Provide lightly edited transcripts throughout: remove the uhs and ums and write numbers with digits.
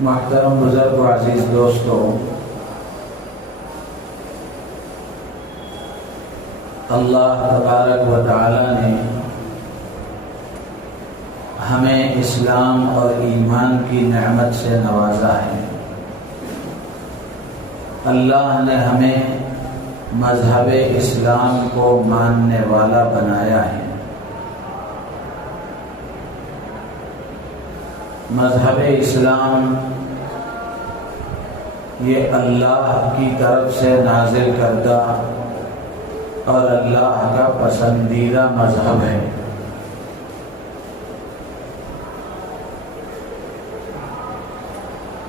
محترم بزرگ و عزیز دوستو، اللہ تبارک و تعالی نے ہمیں اسلام اور ایمان کی نعمت سے نوازا ہے۔ اللہ نے ہمیں مذہب اسلام کو ماننے والا بنایا ہے۔ مذہب اسلام یہ اللہ کی طرف سے نازل کردہ اور اللہ کا پسندیدہ مذہب ہے۔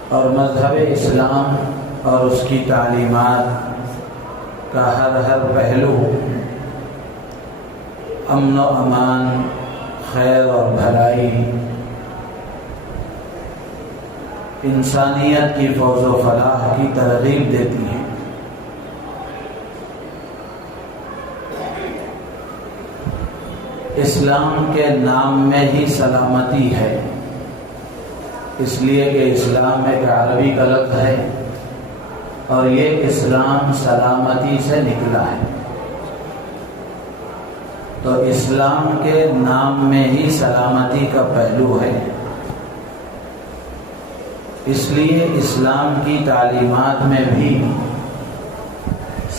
اور مذہب اسلام اور اس کی تعلیمات کا ہر پہلو امن و امان، خیر اور بھلائی، انسانیت کی فوز و فلاح کی ترغیب دیتی ہے۔ اسلام کے نام میں ہی سلامتی ہے، اس لیے کہ اسلام ایک عربی کا لفظ ہے اور یہ اسلام سلامتی سے نکلا ہے، تو اسلام کے نام میں ہی سلامتی کا پہلو ہے۔ اس لیے اسلام کی تعلیمات میں بھی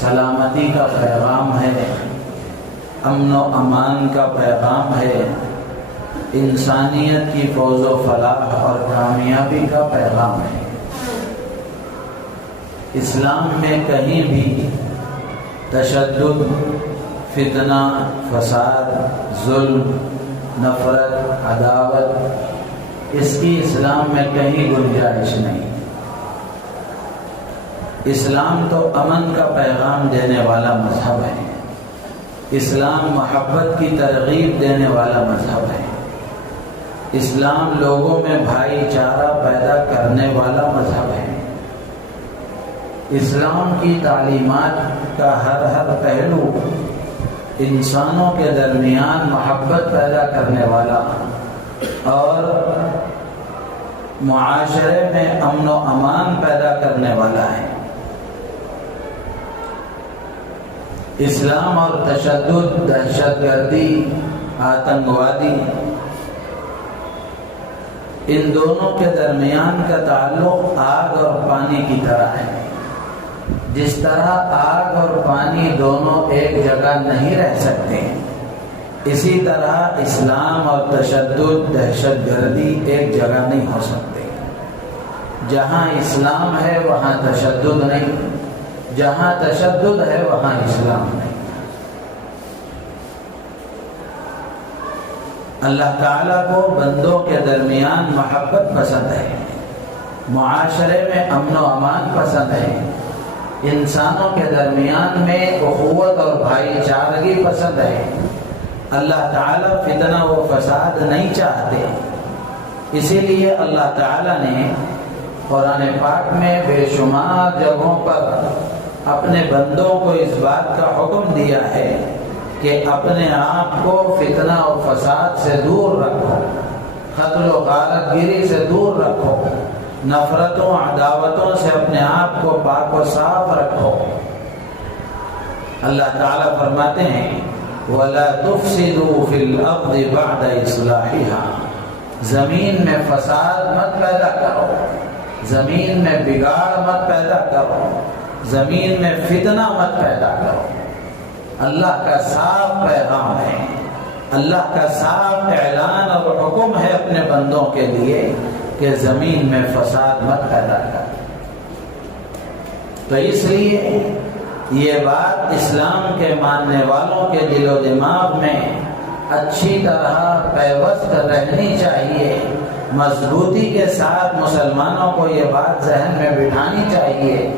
سلامتی کا پیغام ہے، امن و امان کا پیغام ہے، انسانیت کی فوز و فلاح اور کامیابی کا پیغام ہے۔ اسلام میں کہیں بھی تشدد، فتنہ، فساد، ظلم، نفرت، عداوت، اس کی اسلام میں کہیں گنجائش نہیں۔ اسلام تو امن کا پیغام دینے والا مذہب ہے، اسلام محبت کی ترغیب دینے والا مذہب ہے، اسلام لوگوں میں بھائی چارہ پیدا کرنے والا مذہب ہے۔ اسلام کی تعلیمات کا ہر پہلو انسانوں کے درمیان محبت پیدا کرنے والا اور معاشرے میں امن و امان پیدا کرنے والا ہے۔ اسلام اور تشدد، دہشت گردی، آتنکوادی، ان دونوں کے درمیان کا تعلق آگ اور پانی کی طرح ہے۔ جس طرح آگ اور پانی دونوں ایک جگہ نہیں رہ سکتے، اسی طرح اسلام اور تشدد، دہشت گردی ایک جگہ نہیں ہو سکتے۔ جہاں اسلام ہے وہاں تشدد نہیں، جہاں تشدد ہے وہاں اسلام نہیں۔ اللہ تعالیٰ کو بندوں کے درمیان محبت پسند ہے، معاشرے میں امن و امان پسند ہے، انسانوں کے درمیان میں اخوت اور بھائی چارگی پسند ہے۔ اللہ تعالیٰ فتنہ و فساد نہیں چاہتے، اسی لیے اللہ تعالیٰ نے قرآن پاک میں بے شمار جگہوں پر اپنے بندوں کو اس بات کا حکم دیا ہے کہ اپنے آپ کو فتنہ و فساد سے دور رکھو، قتل و غارت گیری سے دور رکھو، نفرتوں عداوتوں سے اپنے آپ کو پاک و صاف رکھو۔ اللہ تعالیٰ فرماتے ہیں وَلَا تُفْسِدُوا فِي الْأَرْضِ بَعْدَ إِصْلَاحِهَا، زمین میں فساد مت پیدا کرو، زمین میں بگاڑ مت پیدا کرو، زمین میں فتنہ مت پیدا کرو۔ اللہ کا صاف پیغام ہے، اللہ کا صاف اعلان اور حکم ہے اپنے بندوں کے لیے کہ زمین میں فساد مت پیدا کر۔ تو اس لیے یہ بات اسلام کے ماننے والوں کے دل و دماغ میں اچھی طرح پیوست رہنی چاہیے، مضبوطی کے ساتھ مسلمانوں کو یہ بات ذہن میں بٹھانی چاہیے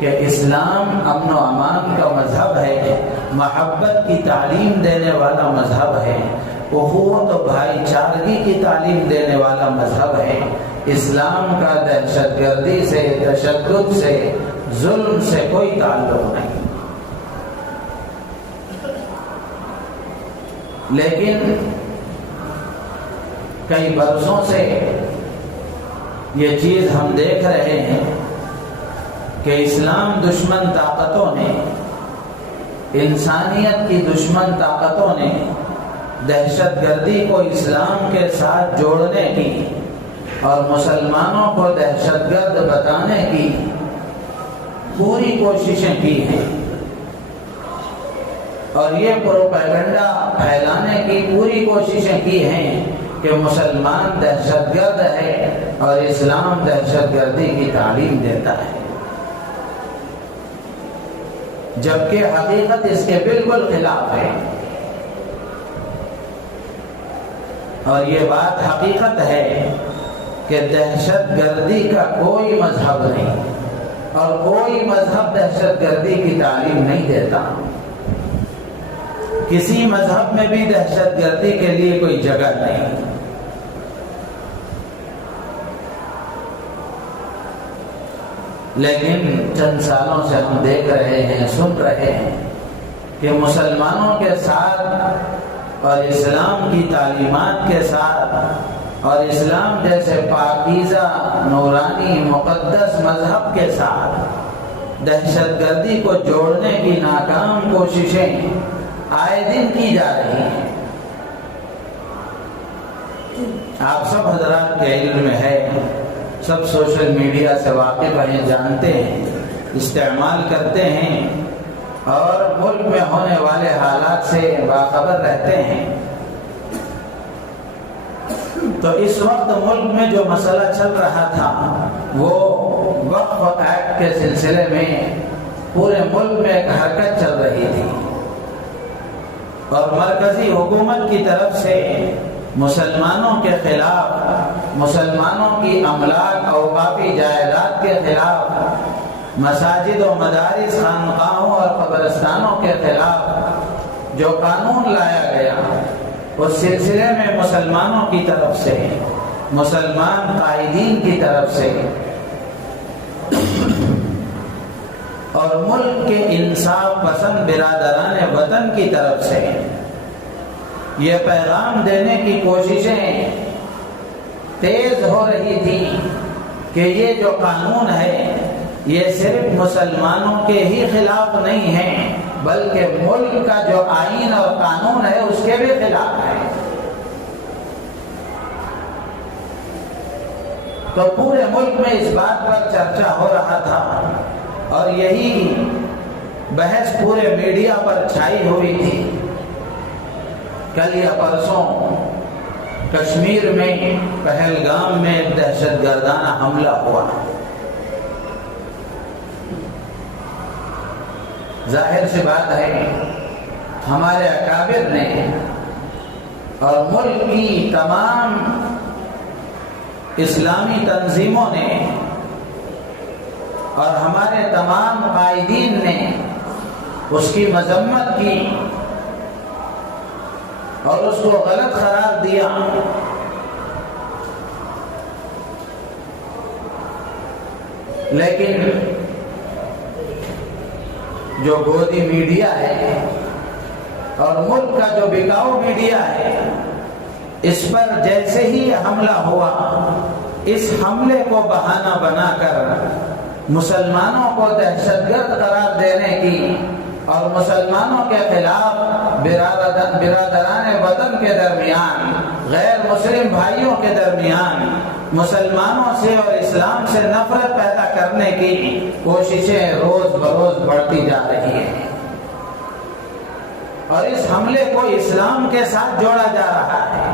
کہ اسلام امن و امان کا مذہب ہے، محبت کی تعلیم دینے والا مذہب ہے، اخوت و بھائی چارگی کی تعلیم دینے والا مذہب ہے۔ اسلام کا دہشت گردی سے، تشدد سے، ظلم سے کوئی تعلق نہیں۔ لیکن کئی برسوں سے یہ چیز ہم دیکھ رہے ہیں کہ اسلام دشمن طاقتوں نے، انسانیت کی دشمن طاقتوں نے دہشت گردی کو اسلام کے ساتھ جوڑنے کی اور مسلمانوں کو دہشت گرد بتانے کی پوری کوششیں کی ہیں، اور یہ پروپیگنڈا پھیلانے کی پوری کوششیں کی ہیں کہ مسلمان دہشت گرد ہے اور اسلام دہشت گردی کی تعلیم دیتا ہے، جبکہ حقیقت اس کے بالکل خلاف ہے۔ اور یہ بات حقیقت ہے کہ دہشت گردی کا کوئی مذہب نہیں، اور کوئی مذہب دہشت گردی کی تعلیم نہیں دیتا۔ کسی مذہب میں بھی دہشت گردی کے لیے کوئی جگہ نہیں۔ لیکن چند سالوں سے ہم دیکھ رہے ہیں، سن رہے ہیں کہ مسلمانوں کے ساتھ اور اسلام کی تعلیمات کے ساتھ اور اسلام جیسے پاکیزہ، نورانی، مقدس مذہب کے ساتھ دہشت گردی کو جوڑنے کی ناکام کوششیں آئے دن کی جا رہی ہیں۔ آپ سب حضرات کے علم میں ہے، سب سوشل میڈیا سے واقف ہیں، جانتے ہیں، استعمال کرتے ہیں اور ملک میں ہونے والے حالات سے باخبر رہتے ہیں۔ تو اس وقت ملک میں جو مسئلہ چل رہا تھا وہ وقف ایکٹ کے سلسلے میں پورے ملک میں ایک حرکت چل رہی تھی، اور مرکزی حکومت کی طرف سے مسلمانوں کے خلاف، مسلمانوں کی املاک اوقافی جائیداد کے خلاف، مساجد و مدارس، خانقاہوں اور قبرستانوں کے خلاف جو قانون لایا گیا، اس سلسلے میں مسلمانوں کی طرف سے، مسلمان قائدین کی طرف سے اور ملک کے انصاف پسند برادران وطن کی طرف سے یہ پیغام دینے کی کوششیں تیز ہو رہی تھی کہ یہ جو قانون ہے یہ صرف مسلمانوں کے ہی خلاف نہیں ہے، بلکہ ملک کا جو آئین اور قانون ہے اس کے بھی خلاف ہے۔ تو پورے ملک میں اس بات پر چرچا ہو رہا تھا، اور یہی بحث پورے میڈیا پر چھائی ہوئی تھی۔ کل یا پرسوں کشمیر میں پہلگام میں ایک دہشت گردانہ حملہ ہوا۔ ظاہر سی بات ہے ہمارے اکابر نے اور ملک کی تمام اسلامی تنظیموں نے اور ہمارے تمام قائدین نے اس کی مذمت کی اور اس کو غلط قرار دیا۔ لیکن جو گودی میڈیا ہے اور ملک کا جو بکاؤ میڈیا ہے، اس پر جیسے ہی حملہ ہوا، اس حملے کو بہانہ بنا کر مسلمانوں کو دہشت گرد قرار دینے کی اور مسلمانوں کے خلاف برادران وطن کے درمیان، غیر مسلم بھائیوں کے درمیان مسلمانوں سے اور اسلام سے نفرت پیدا کرنے کی کوششیں روز بروز بڑھتی جا رہی ہیں، اور اس حملے کو اسلام کے ساتھ جوڑا جا رہا ہے،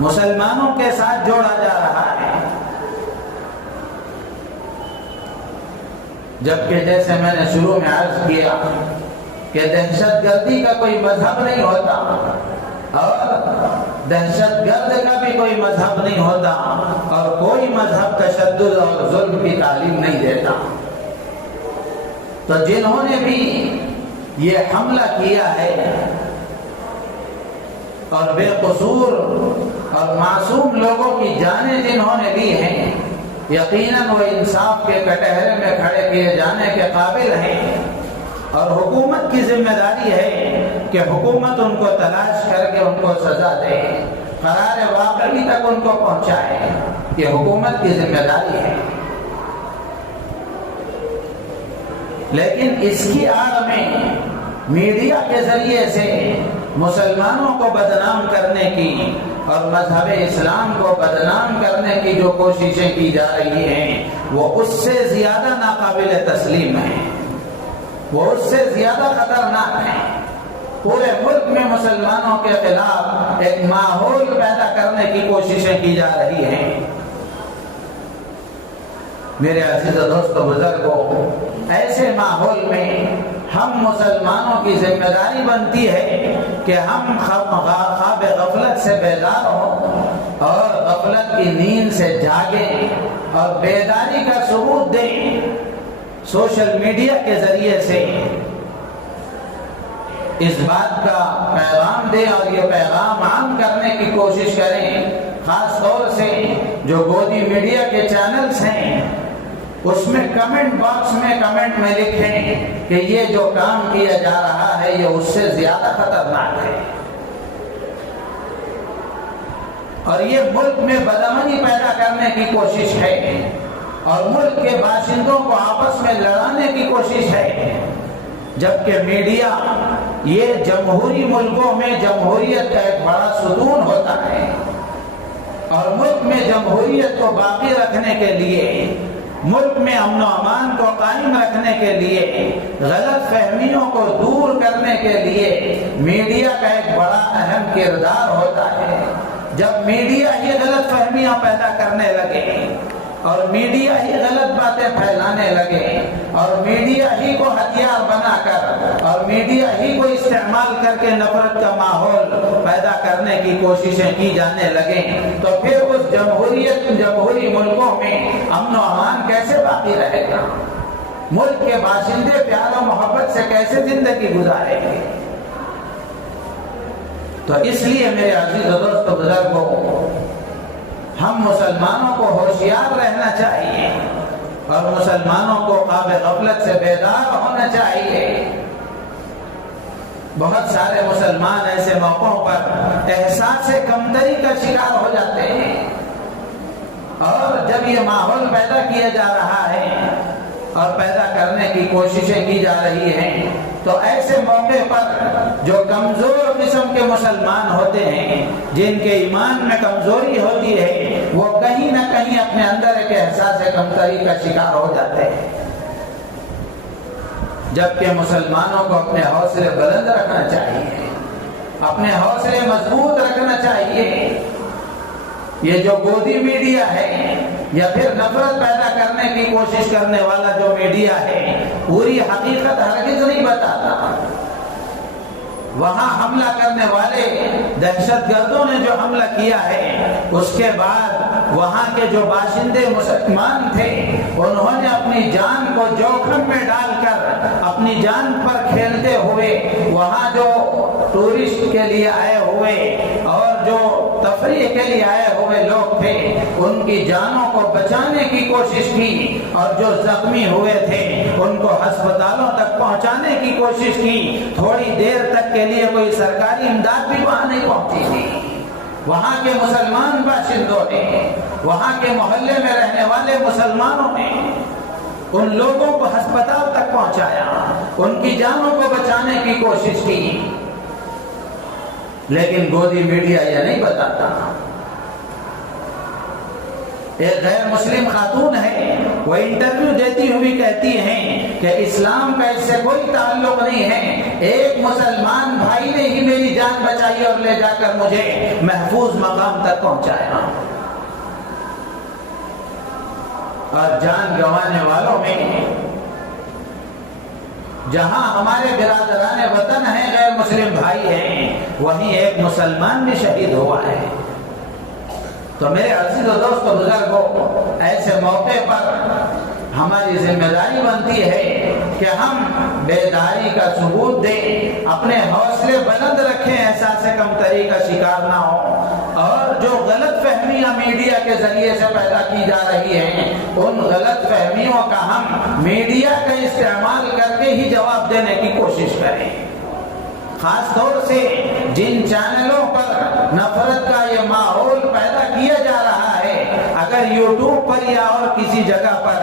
مسلمانوں کے ساتھ جوڑا جا رہا ہے، جبکہ جیسے میں نے شروع میں عرض کیا کہ دہشت گردی کا کوئی مذہب نہیں ہوتا اور دہشت گرد کا بھی کوئی مذہب نہیں ہوتا، اور کوئی مذہب تشدد اور ظلم کی تعلیم نہیں دیتا۔ تو جنہوں نے بھی یہ حملہ کیا ہے اور بے قصور اور معصوم لوگوں کی جانیں جنہوں نے لی ہیں، یقیناً وہ انصاف کے کٹہرے میں کھڑے کیے جانے کے قابل ہیں، اور حکومت کی ذمہ داری ہے کہ حکومت ان کو تلاش کر کے ان کو سزا دے، قرار واقعی تک ان کو پہنچائے۔ یہ حکومت کی ذمہ داری ہے، لیکن اس کی آڑ میں میڈیا کے ذریعے سے مسلمانوں کو بدنام کرنے کی اور مذہب اسلام کو بدنام کرنے کی جو کوششیں کی جا رہی ہیں وہ اس سے زیادہ ناقابل تسلیم ہیں، وہ اس سے زیادہ خطرناک ہیں۔ پورے ملک میں مسلمانوں کے خلاف ایک ماحول پیدا کرنے کی کوششیں کی جا رہی ہیں۔ میرے عزیز دوستو بزرگوں، ایسے ماحول میں ہم مسلمانوں کی ذمہ داری بنتی ہے کہ ہم خواب غفلت سے بیدار ہوں اور غفلت کی نیند سے جاگیں اور بیداری کا ثبوت دیں، سوشل میڈیا کے ذریعے سے اس بات کا پیغام دیں اور یہ پیغام عام کرنے کی کوشش کریں۔ خاص طور سے جو گودی میڈیا کے چینلز ہیں اس میں کمنٹ باکس میں کمنٹ میں لکھیں کہ یہ جو کام کیا جا رہا ہے یہ اس سے زیادہ خطرناک ہے اور یہ ملک میں بدامنی پیدا کرنے کی کوشش ہے اور ملک کے باشندوں کو آپس میں لڑانے کی کوشش ہے، جبکہ میڈیا یہ جمہوری ملکوں میں جمہوریت کا ایک بڑا ستون ہوتا ہے اور ملک میں جمہوریت کو باقی رکھنے کے لیے، ملک میں امن و امان کو قائم رکھنے کے لیے، غلط فہمیوں کو دور کرنے کے لیے میڈیا کا ایک بڑا اہم کردار ہوتا ہے۔ جب میڈیا ہی غلط فہمیاں پیدا کرنے لگے اور میڈیا ہی غلط باتیں پھیلانے لگے اور میڈیا ہی کو ہتھیار بنا کر اور میڈیا ہی کو استعمال کر کے نفرت کا ماحول پیدا کرنے کی کوششیں کی جانے لگیں تو پھر اس جمہوری ملکوں میں امن و امان کیسے باقی رہے گا؟ ملک کے باشندے پیار و محبت سے کیسے زندگی گزاریں گے؟ تو اس لیے میرے عزیز و دوست و بزرگوں، ہم مسلمانوں کو ہوشیار رہنا چاہیے اور مسلمانوں کو خواب غفلت سے بیدار ہونا چاہیے۔ بہت سارے مسلمان ایسے موقعوں پر احساس کمتری کا شکار ہو جاتے ہیں اور جب یہ ماحول پیدا کیا جا رہا ہے اور پیدا کرنے کی کوششیں کی جا رہی ہیں تو ایسے موقع پر جو کمزور قسم کے مسلمان ہوتے ہیں، جن کے ایمان میں کمزوری ہوتی ہے، وہ کہیں نہ کہیں اپنے اندر ایک احساس کمتری کا شکار ہو جاتے ہیں، جبکہ مسلمانوں کو اپنے حوصلے بلند رکھنا چاہیے، اپنے حوصلے مضبوط رکھنا چاہیے۔ یہ جو گودی میڈیا ہے یا پھر نفرت پیدا کرنے کی کوشش کرنے والا جو میڈیا ہے پوری حقیقت ہرگز نہیں بتاتا۔ وہاں حملہ کرنے والے دہشت گردوں نے جو حملہ کیا ہے اس کے بعد وہاں کے جو باشندے مسلمان تھے انہوں نے اپنی جان کو جوخم میں ڈال کر اپنی جان پر کھیلتے ہوئے وہاں جو ٹورسٹ کے لیے آئے ہوئے اور جو تفریح کے لیے آئے ہوئے لوگ تھے ان کی جانوں کو بچانے کی کوشش کی اور جو زخمی ہوئے تھے ان کو ہسپتالوں تک پہنچانے کی کوشش کی۔ تھوڑی دیر تک کے لیے کوئی سرکاری امداد بھی وہاں نہیں پہنچی تھی۔ وہاں کے مسلمان باشندوں نے، وہاں کے محلے میں رہنے والے مسلمانوں نے ان لوگوں کو ہسپتال تک پہنچایا، ان کی جانوں کو بچانے کی کوشش کی، لیکن گودی میڈیا یہ نہیں بتاتا۔ ایک غیر مسلم خاتون ہے، وہ انٹرویو دیتی ہوئی کہتی ہیں کہ اسلام کا اس سے کوئی تعلق نہیں ہے، ایک مسلمان بھائی نے ہی میری جان بچائی اور لے جا کر مجھے محفوظ مقام تک پہنچایا۔ اور جان گنوانے والوں میں جہاں ہمارے برادران وطن ہیں، غیر مسلم بھائی ہیں، وہیں ایک مسلمان بھی شہید ہوا ہے۔ تو میرے عزیز و دوست و بزرگوں، ایسے موقع پر ہماری ذمہ داری بنتی ہے کہ ہم بیداری کا ثبوت دیں، اپنے حوصلے بلند رکھیں، احساس کمتری کا شکار نہ ہوں، اور جو غلط فہمیاں میڈیا کے ذریعے سے پیدا کی جا رہی ہیں ان غلط فہمیوں کا ہم میڈیا کا استعمال کر کے ہی جواب دینے کی کوشش کریں۔ خاص طور سے جن چینلوں پر نفرت کا یہ ماحول پیدا کیا جا رہا ہے، اگر اگر یوٹیوب پر یا اور کسی جگہ پر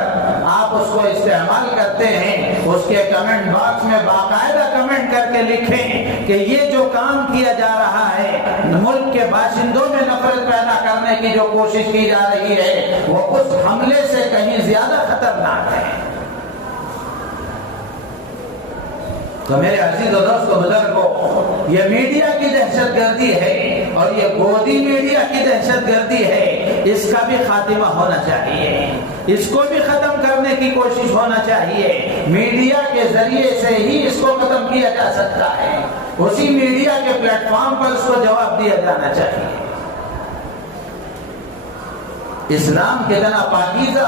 آپ اس کو استعمال کرتے ہیں، اس کے کمنٹ باکس میں باقاعدہ کمنٹ کر کے لکھیں کہ یہ جو کام کیا جا رہا ہے، ملک کے باشندوں میں نفرت پیدا کرنے کی جو کوشش کی جا رہی ہے، وہ اس حملے سے کہیں زیادہ خطرناک ہے۔ تو میرے عزیز و دوست و بزرگوں، یہ میڈیا کی دہشت گردی ہے اور یہ گودی میڈیا کی دہشت گردی ہے، اس کا بھی خاتمہ ہونا چاہیے، اس کو بھی ختم کرنے کی کوشش ہونا چاہیے۔ میڈیا کے ذریعے سے ہی اس کو ختم کیا جا سکتا ہے، اسی میڈیا کے پلیٹ فارم پر اس کو جواب دیا جانا چاہیے۔ اسلام کتنا پاکیزہ،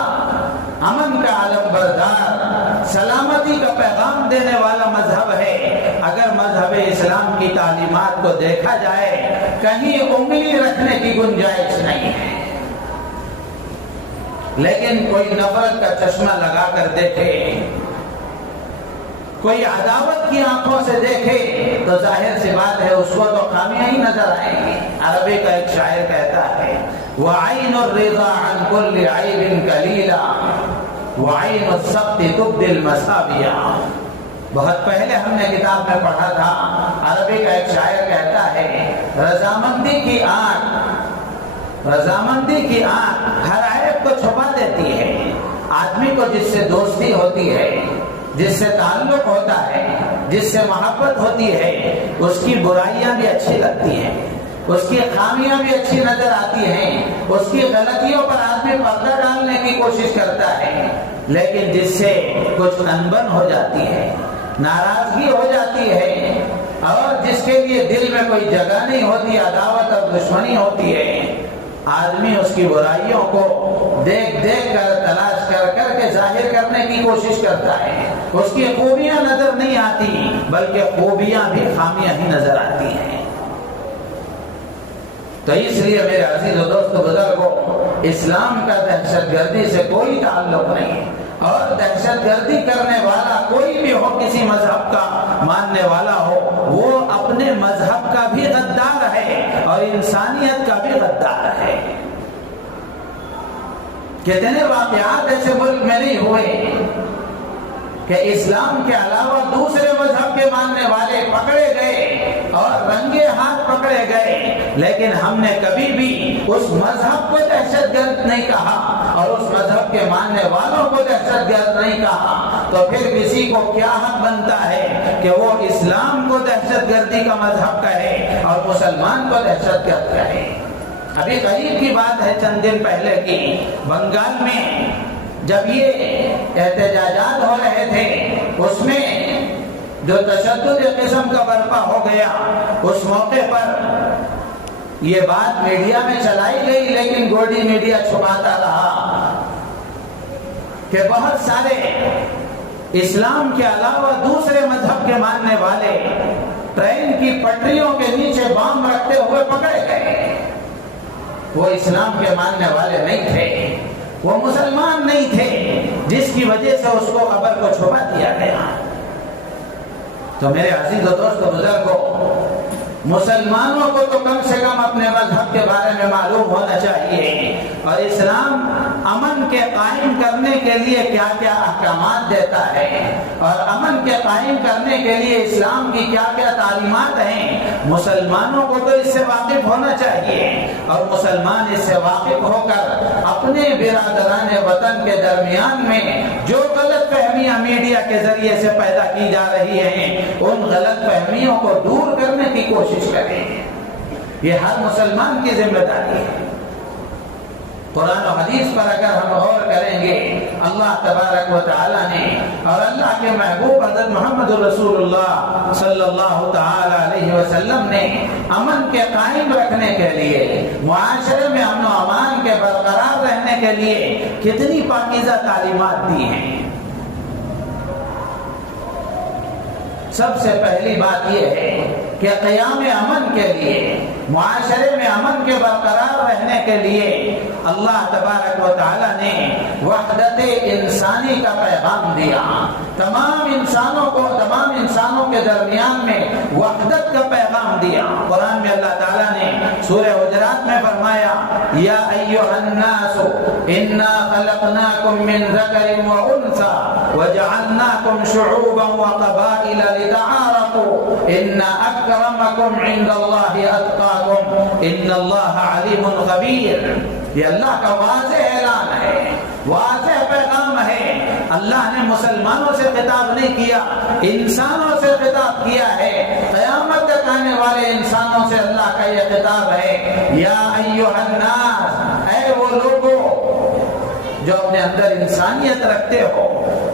امن کا علم بردار، سلامتی کا پیغام دینے والا مذہب ہے۔ اگر مذہب اسلام کی تعلیمات کو دیکھا جائے، کہیں انگلی رکھنے کی گنجائش نہیں ہے، لیکن کوئی نفرت کا چشمہ لگا کر دیکھے، کوئی عداوت کی آنکھوں سے دیکھے تو ظاہر سی بات ہے اس کو تو خامیاں ہی نظر آئیں گی۔ عربی کا ایک شاعر کہتا ہے وَعَيْنُ الرِّضَا عَنْ كُلِّ عَيْبٍ قَلِيلًا وَعَيْنُ السَّقْطِ تُبْدِي الْمَصَابِيَا۔ بہت پہلے ہم نے کتاب میں پڑھا تھا، عربی کا ایک شاعر کہتا ہے رضامندی کی آنکھ ہر عیب کو چھپا دیتی ہے۔ آدمی کو جس سے دوستی ہوتی ہے، جس سے تعلق ہوتا ہے، جس سے محبت ہوتی ہے، اس کی برائیاں بھی اچھی لگتی ہیں، اس کی خامیاں بھی اچھی نظر آتی ہیں، اس کی غلطیوں پر آدمی پردہ ڈالنے کی کوشش کرتا ہے۔ لیکن جس سے کچھ انبن ہو جاتی ہے، ناراضگی ہو جاتی ہے، اور جس کے لیے دل میں کوئی جگہ نہیں ہوتی، عداوت اور دشمنی ہوتی ہے، آدمی اس کی برائیوں کو دیکھ کر تلاش کر کے ظاہر کرنے کی کوشش کرتا ہے۔ اس کی خوبیاں نظر نہیں آتی، بلکہ خوبیاں بھی خامیاں ہی نظر آتی ہیں۔ تو اس لیے میرے عزیز و دوست و بزرگوں، اسلام کا دہشت گردی سے کوئی تعلق نہیں، اور دہشت گردی کرنے والا کوئی بھی ہو، کسی مذہب کا ماننے والا ہو، وہ اپنے مذہب کا بھی غدار ہے اور انسانیت کا بھی غدار ہے۔ کتنے واقعات ایسے ملک میں نہیں ہوئے کہ اسلام کے علاوہ دوسرے مذہب کے ماننے والے پکڑے گئے اور رنگے ہاتھ پکڑے گئے، لیکن ہم نے کبھی بھی اس مذہب کو دہشت گرد نہیں کہا اور اس مذہب کے ماننے والوں کو دہشت گرد نہیں کہا۔ تو پھر کسی کو کیا حق بنتا ہے کہ وہ اسلام کو دہشت گردی کا مذہب کہے اور مسلمان کو دہشت گرد کہے؟ ابھی قریب کی بات ہے، چند دن پہلے کی، بنگال میں جب یہ احتجاجات ہو رہے تھے، اس میں جو تشدد قسم کا برپا ہو گیا، اس موقع پر یہ بات میڈیا میں چلائی گئی، لیکن گوڈی میڈیا چھپاتا رہا کہ بہت سارے اسلام کے علاوہ دوسرے مذہب کے ماننے والے ٹرین کی پٹریوں کے نیچے بام رکھتے ہوئے پکڑے گئے۔ وہ اسلام کے ماننے والے نہیں تھے، وہ مسلمان نہیں تھے، جس کی وجہ سے اس کو خبر کو چھپا دیا گیا۔ تو میرے عزیز و دوست و بزرگوں، مسلمانوں کو تو کم سے کم اپنے مذہب کے بارے میں معلوم ہونا چاہیے، اور اسلام امن کے قائم کرنے کے لیے کیا کیا احکامات دیتا ہے، اور امن کے قائم کرنے کے لیے اسلام کی کیا کیا تعلیمات ہیں، مسلمانوں کو تو اس سے واقف ہونا چاہیے، اور مسلمان اس سے واقف ہو کر اپنے برادران وطن کے درمیان میں جو غلط فہمیاں میڈیا کے ذریعے سے پیدا کی جا رہی ہیں، ان غلط فہمیوں کو دور کرنے کی کوشش کریں۔ یہ ہر مسلمان کی ذمہ داری ہے۔ قرآن و حدیث پر اگر ہم غور کریں گے، اللہ تبارک و تعالی نے اور اللہ کے محبوب حضرت محمد رسول اللہ صلی اللہ تعالی علیہ وسلم نے امن کے قائم رکھنے کے لیے، معاشرے میں امن و امان کے برقرار رہنے کے لیے کتنی پاکیزہ تعلیمات دی ہیں۔ سب سے پہلی بات یہ ہے کہ قیام امن کے لیے، معاشرے میں امن کے برقرار رہنے کے لیے اللہ تبارک و تعالی نے وحدت انسانی کا پیغام دیا۔ تمام انسانوں کے درمیان میں وحدت کا پیغام دیا۔ قرآن میں اللہ تعالیٰ نے سورہ حجرات میں فرمایا یا ایھا الناس انا خلقناکم من ذکر و انثی وجعلناکم شعوبا وقبائل لتعارفوا ان اکرمکم عند اللہ اتقاکم ان اللہ علیم خبیر۔ یہ اللہ کا واضح اعلان ہے، واضح پیغام ہے۔ اللہ نے مسلمانوں سے خطاب نہیں کیا، انسانوں سے خطاب کیا ہے۔ قیامت تک آنے والے انسانوں سے اللہ کا یہ خطاب ہے یا ایھا الناس، اے وہ لوگوں جو اپنے اندر انسانیت رکھتے ہو،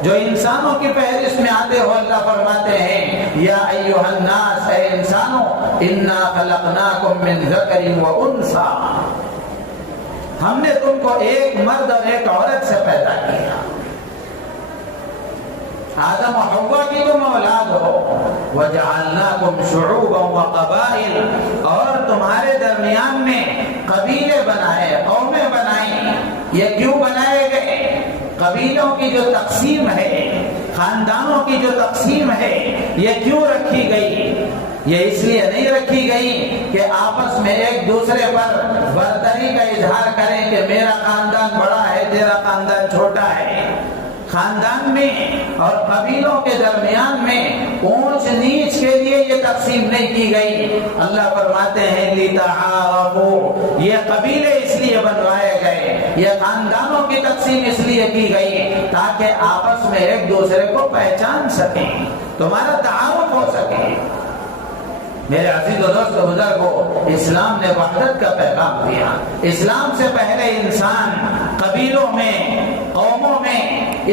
جو انسانوں کی فہرست میں آتے ہو۔ اللہ فرماتے ہیں یا ایھا الناس، اے انسانوں، انا خلقناکم من ذکر و انثی، ہم نے تم کو ایک مرد اور ایک عورت سے پیدا کیا۔ آدم و حوا کی تم اولاد ہو۔ وجعلناکم شعوبا وقبائل، اور تمہارے درمیان میں قبیلے بنائے، قومیں بنائیں۔ یہ کیوں بنائے گئے؟ قبیلوں کی جو تقسیم ہے، خاندانوں کی جو تقسیم ہے، یہ کیوں رکھی گئی؟ یہ اس لیے نہیں رکھی گئی کہ آپس میں ایک دوسرے پر برتری کا اظہار کریں کہ میرا خاندان بڑا ہے، تیرا خاندان چھوٹا ہے۔ خاندان میں اور قبیلوں کے درمیان میں اونچ نیچ کے لیے یہ تقسیم نہیں کی گئی۔ اللہ فرماتے ہیں لتعارفوا، یہ قبیلے اس لیے بنوائے گئے، یہ خاندانوں کی تقسیم اس لیے کی گئی تاکہ آپس میں ایک دوسرے کو پہچان سکیں، تمہارا تعارف ہو سکے۔ میرے عزیز و دوست بزرگوں، اسلام نے وحدت کا پیغام دیا۔ اسلام سے پہلے انسان قبیلوں میں، قوموں میں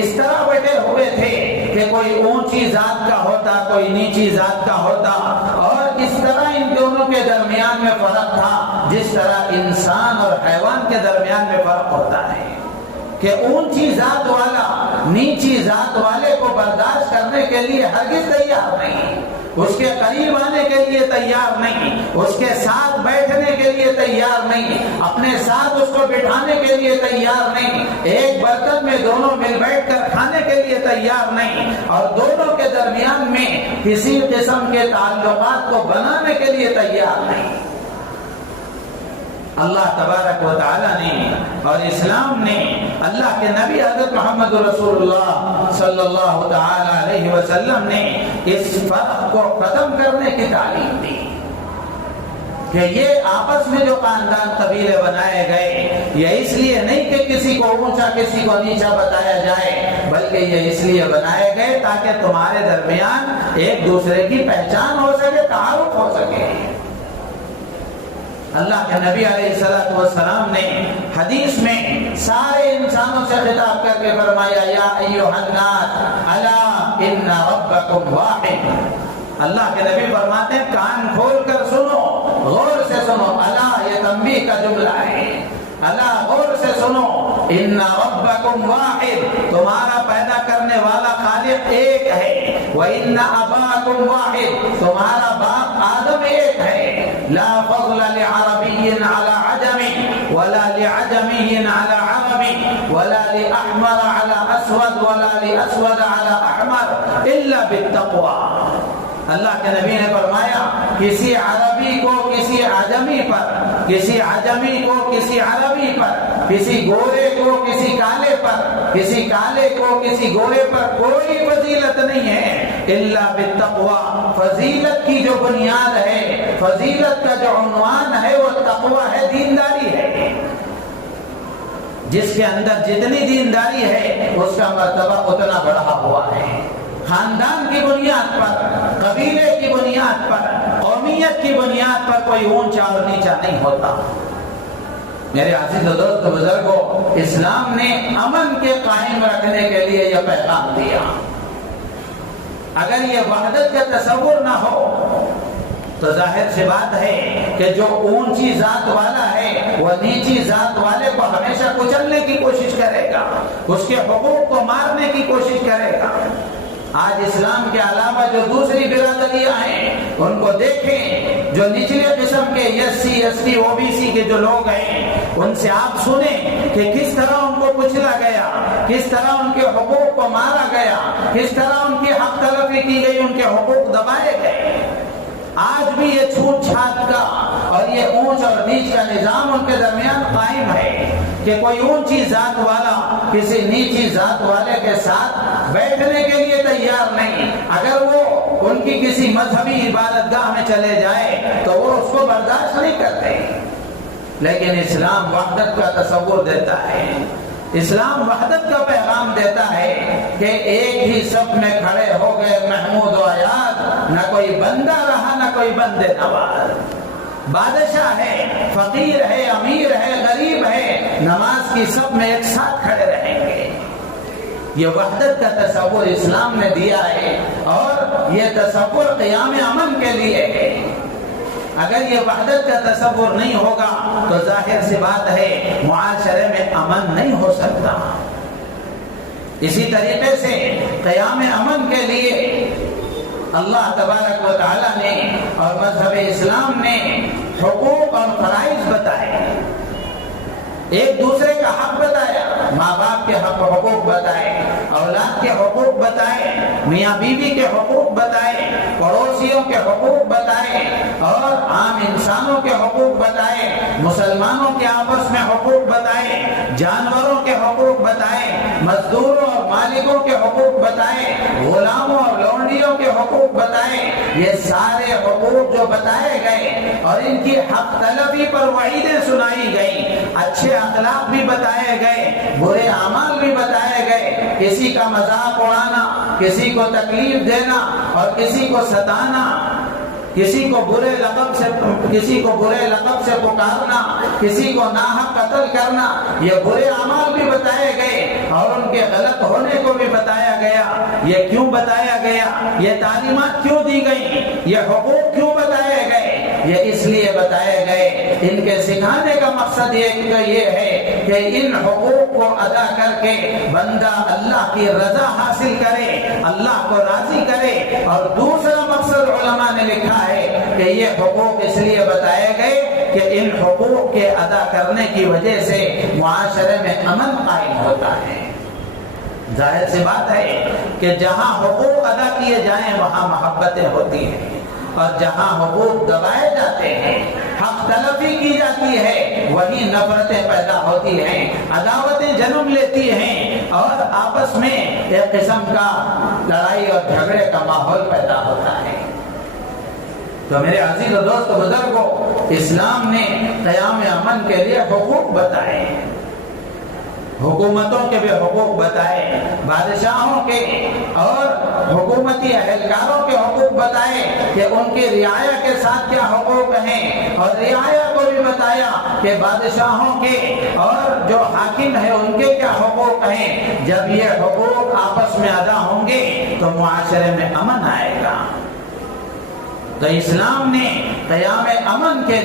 اس طرح بٹے ہوئے تھے کہ کوئی اونچی ذات کا ہوتا، کوئی نیچی ذات کا ہوتا، اور اس طرح ان دونوں کے درمیان میں فرق تھا جس طرح انسان اور حیوان کے درمیان میں فرق ہوتا ہے کہ اونچی ذات والا نیچی ذات والے کو برداشت کرنے کے لیے ہرگز تیار نہیں، اس کے قریب آنے کے لیے تیار نہیں، اس کے ساتھ بیٹھنے کے لیے تیار نہیں، اپنے ساتھ اس کو بٹھانے کے لیے تیار نہیں، ایک برتن میں دونوں مل بیٹھ کر کھانے کے لیے تیار نہیں، اور دونوں کے درمیان میں کسی قسم کے تعلقات کو بنانے کے لیے تیار نہیں۔ اللہ تبارک و تعالی نے اور اسلام نے، اللہ کے نبی حضرت محمد رسول اللہ صلی اللہ تعالی علیہ وسلم نے اس فرق کو ختم کرنے کی تعلیم دی کہ یہ آپس میں جو خاندان قبیلے بنائے گئے، یہ اس لیے نہیں کہ کسی کو اونچا کسی کو نیچا بتایا جائے، بلکہ یہ اس لیے بنائے گئے تاکہ تمہارے درمیان ایک دوسرے کی پہچان ہو سکے، تعارف ہو سکے۔ اللہ کے نبی علیہ الصلوۃ والسلام نے حدیث میں سارے انسانوں سے خطاب کر کے فرمایا یا ایھا الناس الا ان ربکم واحد۔ اللہ کے نبی فرماتے ہیں کان کھول کر سنو، غور سے سنو۔ الا یہ تنبیہ کا جملہ ہے، الا غور سے سنو، ان ربکم واحد، تمہارا پیدا کرنے والا خالق ایک ہے، وان اباکم واحد، تمہارا باپ آدم ایک ہے۔ لا فضل لعربی على عجم ولا لعجمی على عربی ولا لأحمر على اسود ولا لأسود على احمر الا بالتقوى۔ اللہ کے نبی نے فرمایا کسی عربی کو کسی عجمی پر، کسی عجمی کو کسی عربی پر، کسی گورے کو کسی کالے پر، کسی کالے کو کسی گورے پر کوئی فضیلت نہیں ہے الا بالتقوی۔ فضیلت کی جو بنیاد ہے، فضیلت کا جو عنوان ہے وہ تقوی ہے، دینداری ہے۔ جس کے اندر جتنی دینداری ہے اس کا مرتبہ اتنا بڑھا ہوا ہے۔ خاندان کی بنیاد پر، قبیلے کی بنیاد پر، قومیت کی بنیاد پر کوئی اونچا اور نیچا نہیں ہوتا۔ میرے عزیز و دوست بزرگوں، اسلام نے امن کے قائم رکھنے کے لیے یہ پیغام دیا۔ اگر یہ وحدت کا تصور نہ ہو تو ظاہر سی بات ہے کہ جو اونچی ذات والا ہے وہ نیچی ذات والے کو ہمیشہ کچلنے کی کوشش کرے گا، اس کے حقوق کو مارنے کی کوشش کرے گا۔ آج اسلام کے علاوہ جو دوسری برادریاں ہیں ان کو دیکھیں، جو نچلے قسم کے S C S T O B C کے جو لوگ ہیں ان سے آپ سنیں کہ کس طرح ان کو کچلا گیا، کس طرح ان کے حقوق کو مارا گیا، کس طرح ان کی حق تلفی کی گئی، ان کے حقوق دبائے گئے۔ آج بھی یہ چھوٹ چھات کا اور یہ اونچ اور نیچ کا نظام ان کے درمیان قائم ہے کہ کوئی اونچی ذات والا کسی نیچی ذات والے کے ساتھ بیٹھنے کے لیے تیار نہیں. اگر وہ ان کی کسی مذہبی عبادت گاہ میں چلے جائے تو وہ اس کو برداشت نہیں کرتے. لیکن اسلام وحدت کا تصور دیتا ہے. اسلام وحدت کا پیغام دیتا ہے کہ ایک ہی صف میں کھڑے ہو گئے محمود و ایاز، نہ کوئی بندہ رہا نہ کوئی بندے نواز. بادشاہ ہے، فقیر ہے، امیر ہے، غریب ہے، نماز کی صف میں ایک ساتھ کھڑے رہیں گے. یہ وحدت کا تصور اسلام نے دیا ہے اور یہ تصور قیام امن کے لیے ہے. اگر یہ وحدت کا تصور نہیں ہوگا تو ظاہر سی بات ہے معاشرے میں امن نہیں ہو سکتا. اسی طریقے سے قیام امن کے لیے اللہ تبارک و تعالی نے اور مذہب اسلام نے حقوق اور فرائض بتائے. ایک دوسرے کا حق بتایا، ماں باپ کے حق و حقوق بتائے، اولاد کے حقوق بتائے، میاں بیوی کے حقوق بتائے، پڑوسیوں کے حقوق بتائے اور عام انسانوں کے حقوق بتائے، مسلمانوں کے آپس میں حقوق بتائے، جانوروں کے حقوق بتائے، مزدوروں اور مالکوں کے حقوق بتائے، غلاموں اور لونڈیوں کے حقوق بتائے. یہ سارے حقوق جو بتائے گئے اور ان کی حق طلبی پر وعیدیں سنائی گئی، اچھے اخلاق بھی بتائے گئے، برے اعمال بھی بتائے گئے. کسی کا مذاق اڑانا، کسی کو تکلیف دینا اور کسی کو ستانا، کسی کو برے لقب سے پکارنا، کسی کو ناحق قتل کرنا، یہ برے اعمال بھی بتائے گئے اور ان کے غلط ہونے کو بھی بتایا گیا. یہ کیوں بتایا گیا؟ یہ تعلیمات کیوں دی گئی؟ یہ حقوق کیوں بتائے گئے؟ یہ اس لیے بتائے گئے، ان کے سکھانے کا مقصد یہ ہے کہ ان حقوق کو ادا کر کے بندہ اللہ کی رضا حاصل کرے، اللہ کو راضی کرے. اور دوسرا مقصد علماء نے لکھا ہے کہ یہ حقوق اس لیے بتائے گئے کہ ان حقوق کے ادا کرنے کی وجہ سے معاشرے میں امن قائم ہوتا ہے. ظاہر سی بات ہے کہ جہاں حقوق ادا کیے جائیں وہاں محبتیں ہوتی ہیں اور جہاں حقوق دبائے جاتے ہیں، حق تلفی کی جاتی ہے، وہی نفرتیں پیدا ہوتی ہیں، عداوتیں جنم لیتی ہیں اور آپس میں ایک قسم کا لڑائی اور جھگڑے کا ماحول پیدا ہوتا ہے. تو میرے عزیز و دوست بزرگوں، اسلام نے قیام امن کے لیے حقوق بتائے، حکومتوں کے بھی حقوق بتائے، بادشاہوں کے اور حکومتی اہلکاروں کے حقوق بتائے کہ ان کی رعایا کے ساتھ کیا حقوق ہیں، اور رعایا کو بھی بتایا کہ بادشاہوں کے اور جو حاکم ہیں ان کے کیا حقوق ہیں. جب یہ حقوق آپس میں ادا ہوں گے تو معاشرے میں امن آئے گا. تو اسلام نے قیام امن کے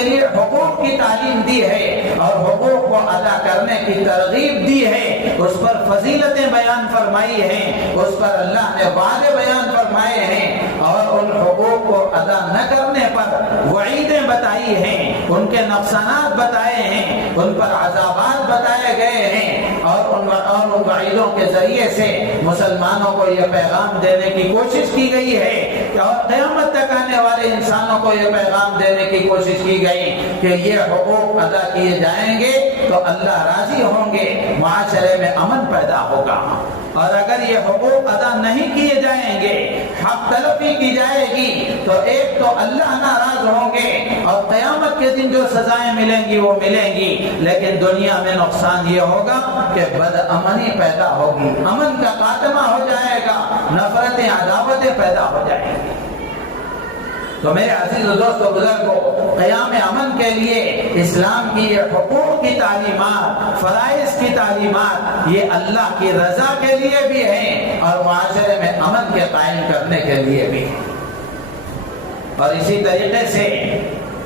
لیے حقوق کی تعلیم دی ہے اور حقوق کو ادا کرنے کی ترغیب دی ہے. اس پر فضیلتیں بیان فرمائی ہیں، اس پر اللہ نے وعدے بیان فرمائے ہیں اور ان حقوق کو ادا نہ کرنے پر وعیدیں بتائی ہیں، ان کے نقصانات بتائے ہیں، ان پر عذابات بتائے گئے ہیں اور ان وعیدوں کے ذریعے سے مسلمانوں کو یہ پیغام دینے کی کوشش کی گئی ہے اور قیامت تک آنے والے انسانوں کو یہ پیغام دینے کی کوشش کی گئی کہ یہ حقوق ادا کیے جائیں گے تو اللہ راضی ہوں گے، معاشرے میں امن پیدا ہوگا. اور اگر یہ حقوق ادا نہیں کیے جائیں گے، حق تلفی کی جائے گی تو ایک تو اللہ ناراض ہوں گے اور قیامت کے دن جو سزائیں ملیں گی وہ ملیں گی، لیکن دنیا میں نقصان یہ ہوگا کہ بد امنی پیدا ہوگی، امن کا خاتمہ ہو جائے گا، نفرتیں عداوتیں پیدا ہو جائیں گی. تو میرے عزیز و دوست و بزرگوں، قیام امن کے لیے اسلام کی یہ حقوق کی تعلیمات، فرائض کی تعلیمات، یہ اللہ کی رضا کے لیے بھی ہیں اور معاشرے میں امن کے قائم کرنے کے لیے بھی ہیں. اور اسی طریقے سے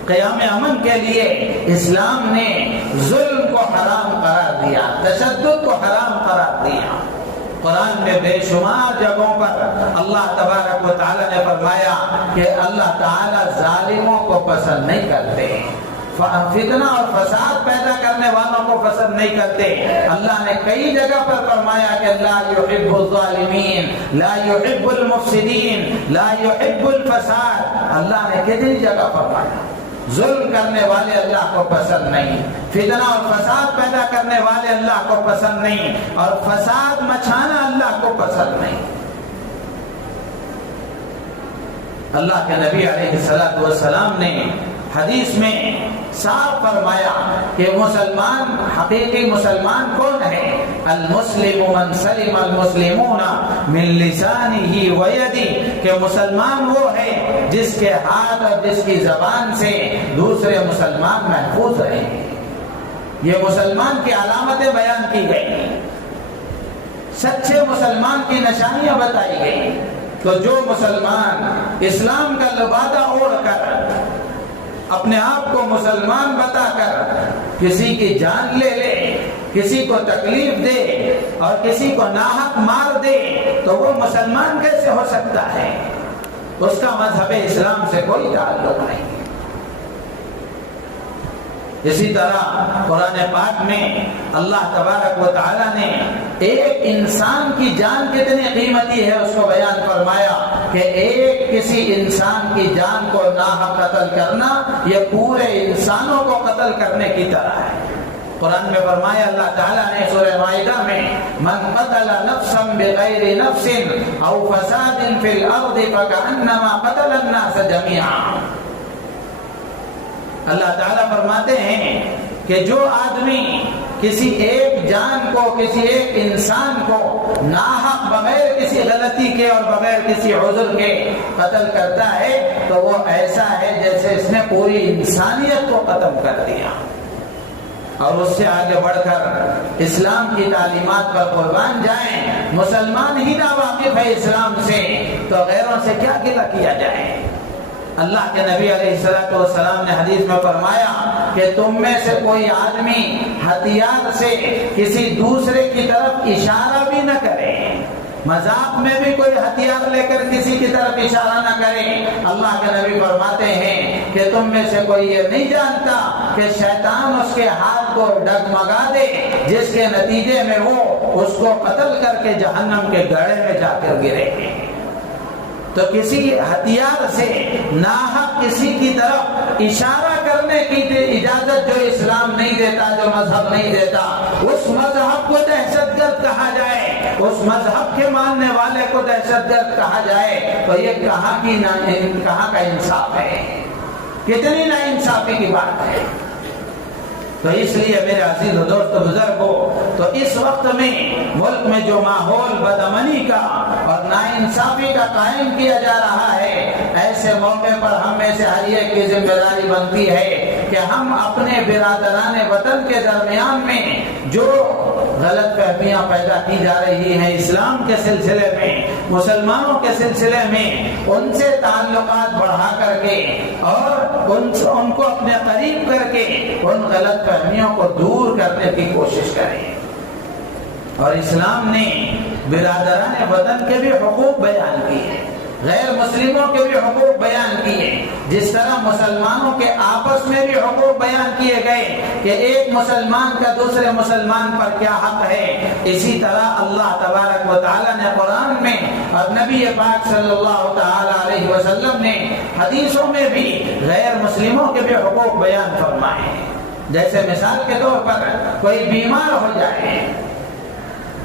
قیام امن کے لیے اسلام نے ظلم کو حرام قرار دیا، تشدد کو حرام قرار دیا. قرآن میں بے شمار جگہوں پر اللہ تبارک و تعالی نے فرمایا کہ اللہ تعالی ظالموں کو پسند نہیں کرتے. فتنہ اور فساد پیدا کرنے والوں کو پسند نہیں کرتے۔ اللہ نے کئی جگہ پر فرمایا کہ لا يحب الظالمین، لا يحب المفسدین، لا يحب الفساد۔ اللہ نے کتنی جگہ فرمایا ظلم کرنے والے اللہ کو پسند نہیں، فتنہ اور فساد پیدا کرنے والے اللہ کو پسند نہیں، اور فساد مچانا اللہ کو پسند نہیں۔ اللہ کے نبی علیہ السلام نے حدیث میں صاف فرمایا کہ مسلمان، حقیقی مسلمان کون ہے؟ المسلم من سلم المسلمون من لسانه ويده، کہ مسلمان وہ ہے جس کے ہاتھ اور جس کی زبان سے دوسرے مسلمان محفوظ رہے۔ یہ مسلمان کی علامتیں بیان کی گئی، سچے مسلمان کی نشانیاں بتائی گئی۔ تو جو مسلمان اسلام کا لبادہ اوڑھ کر اپنے آپ کو مسلمان بتا کر کسی کی جان لے لے، کسی کو تکلیف دے اور کسی کو ناحق مار دے، تو وہ مسلمان کیسے ہو سکتا ہے؟ اس کا مذہب اسلام سے کوئی تعلق نہیں۔ اسی طرح قرآن پاک میں اللہ تبارک و تعالی نے ایک انسان کی جان کتنی قیمتی ہے اس کو بیان فرمایا کہ ایک کسی انسان کی جان کو ناحق قتل کرنا یہ پورے انسانوں کو قتل کرنے کی طرح ہے۔ قرآن میں فرمایا اللہ تعالیٰ نے سورہ مائدہ میں من قتل نفسا بغیر نفس او فساد فی الارض فکأنما قتل الناس جميعا۔ اللہ تعالیٰ فرماتے ہیں کہ جو آدمی کسی ایک جان کو، کسی ایک انسان کو ناحق بغیر کسی غلطی کے اور بغیر کسی عذر کے قتل کرتا ہے تو وہ ایسا ہے جیسے اس نے پوری انسانیت کو ختم کر دیا۔ اور اس سے آگے بڑھ کر اسلام کی تعلیمات پر قربان جائیں، مسلمان ہی نا واقف ہے اسلام سے تو غیروں سے کیا گلہ کیا جائے؟ اللہ کے نبی علیہ السلام نے حدیث میں فرمایا کہ تم میں سے کوئی آدمی ہتھیار سے کسی دوسرے کی طرف اشارہ بھی نہ کرے، مذاق میں بھی کوئی ہتھیار لے کر کسی کی طرف اشارہ نہ کرے۔ اللہ کے نبی فرماتے ہیں کہ تم میں سے کوئی یہ نہیں جانتا کہ شیطان اس کے ہاتھ کو ڈگمگا دے جس کے نتیجے میں وہ اس کو قتل کر کے جہنم کے گڑھے میں جا کر گرے۔ تو کسی ہتھیار سے ناحق کسی کی طرف اشارہ کرنے کی اجازت جو اسلام نہیں دیتا، جو مذہب نہیں دیتا، اس مذہب کو دہشت گرد کہا جائے، اس مذہب کے ماننے والے کو دہشت گرد کہا جائے تو یہ کہاں کا انصاف ہے؟ کتنی نا انصافی کی بات ہے۔ تو اس لیے میرے عزیز و دوست بزرگوں، تو اس وقت میں ملک میں جو ماحول بدامنی کا اور ناانصافی کا قائم کیا جا رہا ہے، ایسے موقع پر ہم میں سے ہر ایک کی ذمہ داری بنتی ہے کہ ہم اپنے برادران وطن کے درمیان میں جو غلط فہمیاں پیدا کی جا رہی ہیں اسلام کے سلسلے میں، مسلمانوں کے سلسلے میں، ان سے تعلقات بڑھا کر کے اور ان کو اپنے قریب کر کے ان غلط فہمیوں کو دور کرنے کی کوشش کریں۔ اور اسلام نے برادران وطن کے بھی حقوق بیان کیے، غیر مسلموں کے بھی حقوق بیان کیے، جس طرح مسلمانوں کے آپس میں بھی حقوق بیان کیے گئے کہ ایک مسلمان کا دوسرے مسلمان پر کیا حق ہے، اسی طرح اللہ تبارک و تعالی نے قرآن میں اور نبی پاک صلی اللہ تعالی علیہ وسلم نے حدیثوں میں بھی غیر مسلموں کے بھی حقوق بیان فرمائے۔ جیسے مثال کے طور پر کوئی بیمار ہو جائے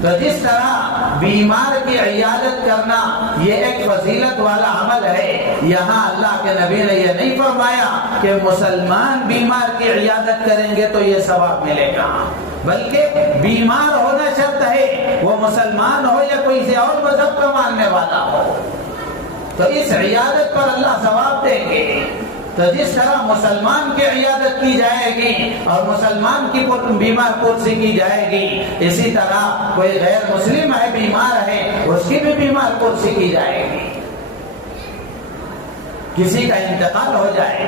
تو جس طرح بیمار کی عیادت کرنا یہ ایک فضیلت والا عمل ہے، یہاں اللہ کے نبی نے یہ نہیں فرمایا کہ مسلمان بیمار کی عیادت کریں گے تو یہ ثواب ملے گا، بلکہ بیمار ہونا شرط ہے، وہ مسلمان ہو یا کوئی اور مذہب کا ماننے والا ہو، تو اس عیادت پر اللہ ثواب دیں گے۔ تو جس طرح مسلمان کی عیادت کی جائے گی اور مسلمان کی بیمار پرسی کی جائے گی، اسی طرح کوئی غیر مسلم ہے بیمار ہے اس کی بھی بیمار پرسی کی جائے گی۔ کسی کا انتقال ہو جائے،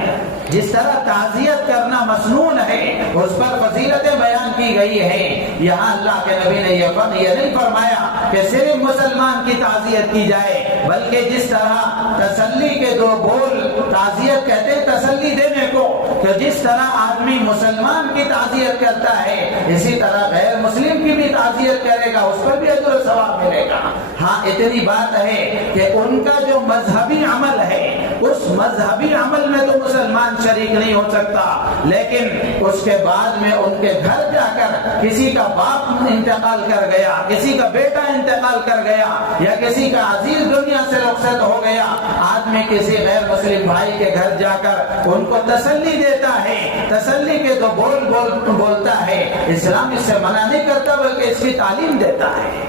جس طرح تعزیت کرنا مسنون ہے اس پر فضیلتیں بیان کی گئی ہیں، یہاں اللہ کے نبی نے یہ نہیں فرمایا کہ صرف مسلمان کی تعزیت کی جائے، بلکہ جس طرح تسلی کے دو بول تعزیت کہتے ہیں تسلی دینے کو، کہ جس طرح آدمی مسلمان کی تعزیت کرتا ہے اسی طرح غیر مسلم کی بھی تعزیت کرے گا، اس پر بھی اجر و ثواب ملے گا۔ ہاں اتنی بات ہے کہ ان کا جو مذہبی عمل ہے اس مذہبی عمل میں تو مسلمان شریک نہیں ہو سکتا، لیکن اس کے بعد میں ان کے گھر جا کر کسی کا باپ انتقال کر گیا، کسی کا بیٹا انتقال کر گیا یا کسی کا عزیز دنیا سے رخصت ہو گیا، آدمی کسی غیر مسلم بھائی کے گھر جا کر ان کو تسلی دیتا ہے، تسلی کے تو بولتا ہے، اسلام اس سے منع نہیں کرتا بلکہ اس کی تعلیم دیتا ہے۔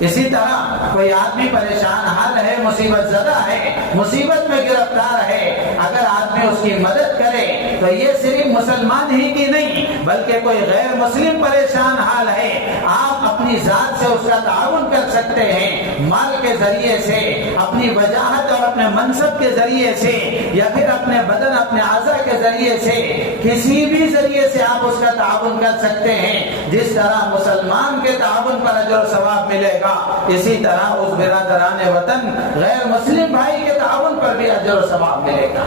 اسی طرح کوئی آدمی پریشان حال ہے، مصیبت زدہ ہے، مصیبت میں گرفتار ہے، اگر آدمی اس کی مدد کرے تو یہ صرف مسلمان ہی کی نہیں بلکہ کوئی غیر مسلم پریشان حال ہے، آپ اپنی ذات سے اس کا تعاون کر سکتے ہیں، مال کے ذریعے سے، اپنی وجاہت اور اپنے منصب کے ذریعے سے، یا پھر اپنے بدن اپنے اعضاء کے ذریعے سے، کسی بھی ذریعے سے آپ اس کا تعاون کر سکتے ہیں۔ جس طرح مسلمان کے تعاون پر اجر و ثواب ملے گا اسی طرح اس برادران وطن غیر مسلم بھائی کے تعاون پر بھی اجر و ثواب ملے گا۔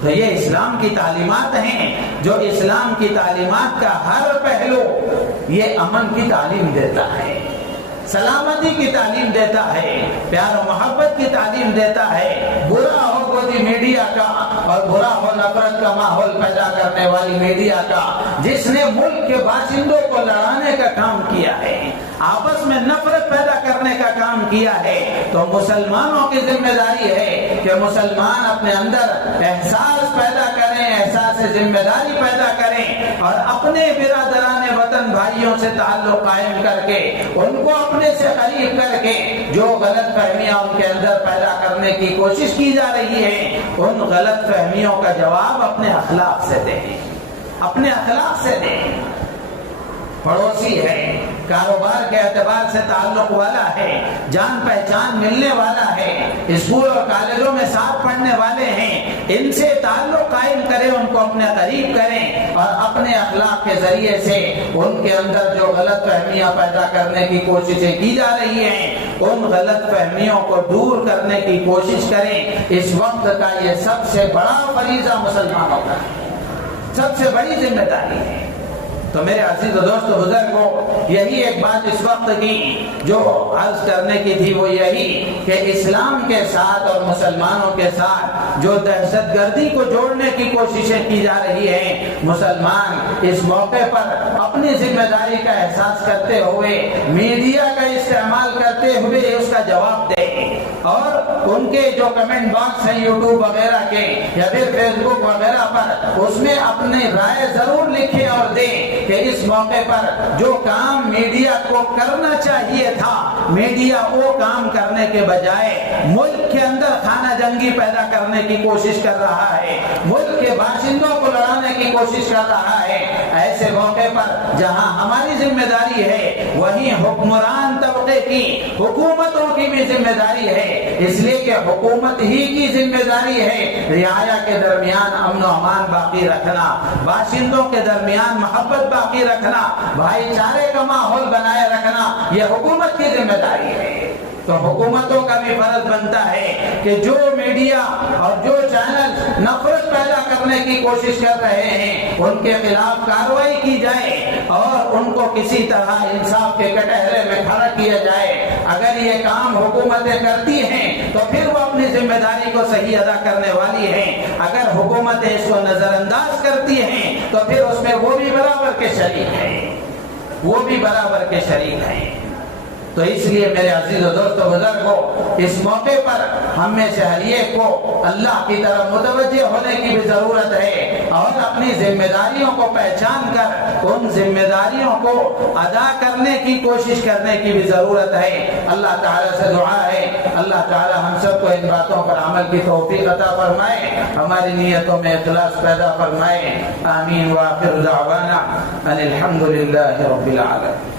تو یہ اسلام کی تعلیمات ہیں، جو اسلام کی تعلیمات کا ہر پہلو یہ امن کی تعلیم دیتا ہے، سلامتی کی تعلیم دیتا ہے، پیار و محبت کی تعلیم دیتا ہے۔ برا ہو گودی میڈیا کا اور برا ہو نفرت کا ماحول پیدا کرنے والی میڈیا کا، جس نے ملک کے باشندوں کو لڑانے کا کام کیا ہے، آپس میں نفرت پیدا کرنے کا کام کیا ہے، تو مسلمانوں کی ذمہ داری ہے کہ مسلمان اپنے اندر احساس پیدا کریں، احساس ذمہ داری پیدا کریں اور اپنے برادران وطن بھائیوں سے تعلق قائم کر کے ان کو اپنے سے قریب کر کے جو غلط فہمیاں ان کے اندر پیدا کرنے کی کوشش کی جا رہی ہے ان غلط فہمیوں کا جواب اپنے اخلاق سے دیں، اپنے اخلاق سے دیں۔ پڑوسی ہے، کاروبار کے اعتبار سے تعلق والا ہے، جان پہچان ملنے والا ہے، اسکول اور کالجوں میں ساتھ پڑھنے والے ہیں، ان سے تعلق قائم کریں، ان کو اپنے قریب کریں اور اپنے اخلاق کے ذریعے سے ان کے اندر جو غلط فہمیاں پیدا کرنے کی کوششیں کی جا رہی ہیں ان غلط فہمیوں کو دور کرنے کی کوشش کریں۔ اس وقت کا یہ سب سے بڑا فریضہ مسلمانوں کا ہے، سب سے بڑی ذمہ داری ہے۔ تو میرے عزیز و دوست و بزرگوں، یہی ایک بات اس وقت کی جو عرض کرنے کی تھی وہ یہی کہ اسلام کے ساتھ اور مسلمانوں کے ساتھ جو دہشت گردی کو جوڑنے کی کوششیں کی جا رہی ہیں، مسلمان اس موقع پر اپنی ذمہ داری کا احساس کرتے ہوئے میڈیا کا استعمال کرتے ہوئے اس کا جواب دیں اور ان کے جو کمنٹ باکس ہیں یوٹیوب وغیرہ کے یا پھر فیس بک وغیرہ پر اس میں اپنی رائے ضرور لکھیں اور دیں کہ اس موقع پر جو کام میڈیا کو کرنا چاہیے تھا، میڈیا وہ کام کرنے کے بجائے ملک کے اندر خانہ جنگی پیدا کرنے کی کوشش کر رہا ہے، ملک کے باشندوں کو لڑانے کی کوشش کر رہا ہے۔ ایسے موقع پر جہاں ہماری ذمہ داری ہے وہیں حکمران طبقے کی، حکومتوں کی بھی ذمہ داری ہے، اس لیے کہ حکومت ہی کی ذمہ داری ہے رعایا کے درمیان امن و امان باقی رکھنا، باشندوں کے درمیان محبت باقی رکھنا، بھائی چارے کا ماحول بنائے رکھنا، یہ حکومت کی ذمہ داری ہے۔ تو حکومتوں کا بھی فرض بنتا ہے کہ جو میڈیا اور جو چینل نفرت پیدا کرنے کی کوشش کر رہے ہیں ان کے خلاف کارروائی کی جائے اور ان کو کسی طرح انصاف کے کٹہرے میں کھڑا کیا جائے۔ اگر یہ کام حکومتیں کرتی ہیں تو پھر وہ اپنی ذمہ داری کو صحیح ادا کرنے والی ہیں، اگر حکومتیں اس کو نظر انداز کرتی ہیں تو پھر اس میں وہ بھی برابر کے شریک ہیں، وہ بھی برابر کے شریک ہیں۔ تو اس لیے میرے عزیز و دوست و بزرگوں، اس موقع پر ہم میں سے ہر ایک کو اللہ کی طرف متوجہ ہونے کی بھی ضرورت ہے اور اپنی ذمہ داریوں کو پہچان کر ان ذمہ داریوں کو ادا کرنے کی کوشش کرنے کی بھی ضرورت ہے۔ اللہ تعالیٰ سے دعا ہے اللہ تعالیٰ ہم سب کو ان باتوں پر عمل کی توفیق عطا فرمائے، ہماری نیتوں میں اخلاص پیدا فرمائے۔ آمین وآخر دعوانا ان الحمد للہ رب العالمین۔